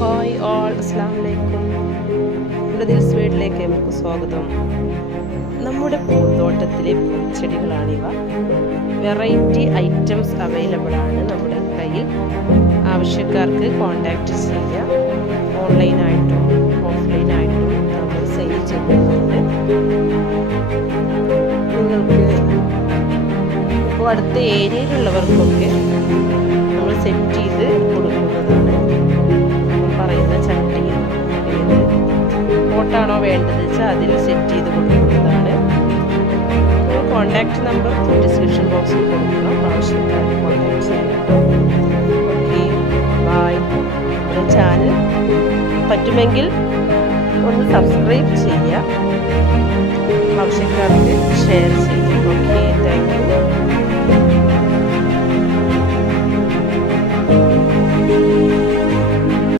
Hi all, അസ്സലാമു അലൈക്കും. നമ്മുടെ ദിൽസ് വീട്ടിലേക്ക് നമുക്ക് സ്വാഗതം. നമ്മുടെ പൂന്തോട്ടത്തിലെ പൂച്ചെടികളാണിവ. വെറൈറ്റി ഐറ്റംസ് അവൈലബിൾ ആണ് നമ്മുടെ കയ്യിൽ. ആവശ്യക്കാർക്ക് കോൺടാക്റ്റ് ചെയ്യാം. ഓൺലൈനായിട്ടും ഓഫ്ലൈനായിട്ടും നമ്മൾ സെയിൽ ചെയ്യുന്നുണ്ട്. നിങ്ങൾക്ക് ഇപ്പോൾ അടുത്ത ഏരിയയിലുള്ളവർക്കൊക്കെ നമ്മൾ സെറ്റ് ചെയ്ത് കൊടുക്കുന്നതാണ്. പറയുന്ന ചട്ടിയിൽ ഏത് പോട്ടാണോ വേണ്ടത് വെച്ചാൽ അതിൽ സെറ്റ് ചെയ്ത് കൊടുക്കുന്നതാണ്. കോൺടാക്റ്റ് നമ്പർ ഡിസ്ക്രിപ്ഷൻ ബോക്സിൽ കൊടുക്കണം. ആവശ്യക്കാരെ കോൺടാക്ട് ചെയ്യാം. Okay, bye. നമ്മുടെ ചാനൽ പറ്റുമെങ്കിൽ ഒന്ന് സബ്സ്ക്രൈബ് ചെയ്യുക. ആവശ്യക്കാർക്ക് ഷെയർ ചെയ്യുക. Okay, thank U.